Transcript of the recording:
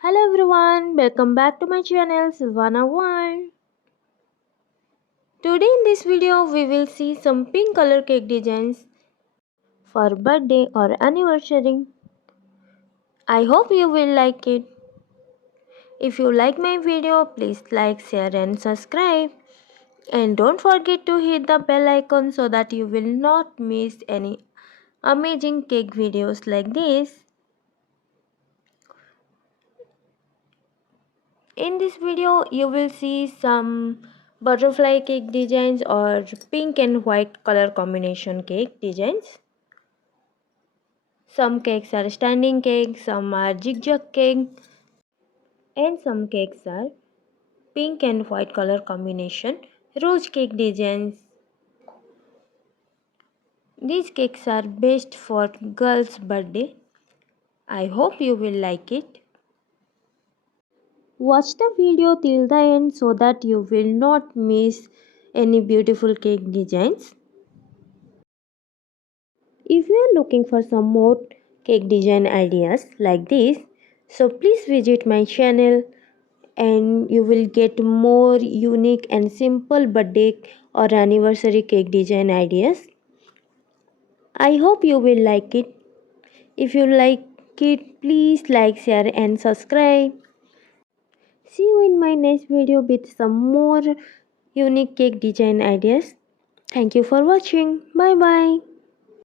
Hello everyone, welcome back to my channel Silvana World. Today in this video we will see some pink color cake designs for birthday or anniversary. I hope you will like it. If you like my video, please like, share and subscribe. And don't forget to hit the bell icon so that you will not miss any amazing cake videos like this. In this video, you will see some butterfly cake designs or pink and white color combination cake designs. Some cakes are standing cake, some are zigzag cake, and some cakes are pink and white color combination rose cake designs. These cakes are best for girls' birthday. I hope you will like it. Watch the video till the end so that you will not miss any beautiful cake designs. If you are looking for some more cake design ideas like this, so please visit my channel and you will get more unique and simple birthday or anniversary cake design ideas. I hope you will like it. If you like it, please like, share and subscribe. See you in my next video with some more unique cake design ideas. Thank you for watching. Bye bye.